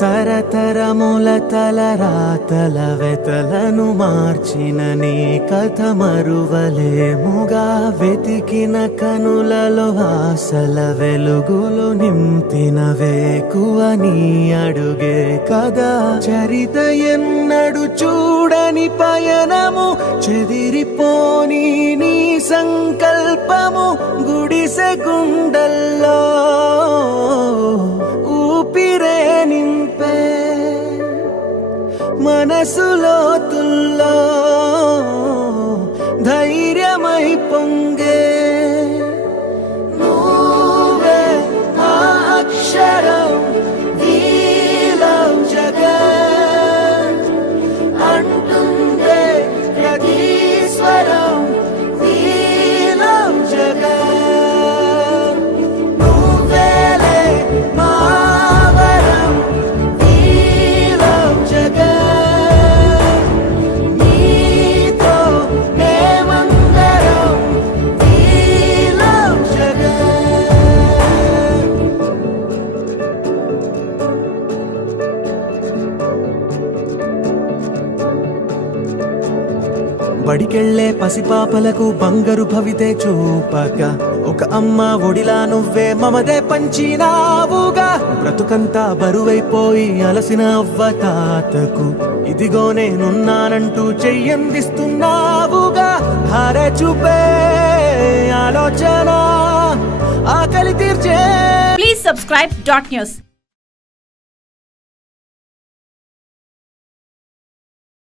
తరతరముల తలరాతల వెతలను మార్చిన నీ కథ మరువలేముగా. వెతికిన కనులలో ఆశల వెలుగులు నింపిన వేకువ నీ అడుగే కదా. చరిత ఎన్నడు చూడని పయనము, చెదిరిపోని నీ సంకల్పము. గుడిసె గుండల్లో ఊపిరే నింపే, మనసులోతుల్లో ధైర్యమై పొంగే. నువ్వే ఆ అక్షరం, we love జగన్ అంటుందే ప్రతి స్వరం, we love జగన్. నువ్వేలే మా వరం, we love జగన్. నీతో మేమందరం, we love జగన్. బడికెళ్లే పసిపాపలకు బంగారు భవితే చూపగా, ఒక అమ్మ ఒడిలా నువ్వే మమదే పంచినావుగా. బ్రతుకంతా బరువైపోయి అలసిన అవ్వ తాతకు ఇదిగో నేనున్నానంటూ చెయ్యందిస్తున్నావుగా. ధారే చూపే ఆలోచన ఆకలి తీర్చే. Please subscribe dot news.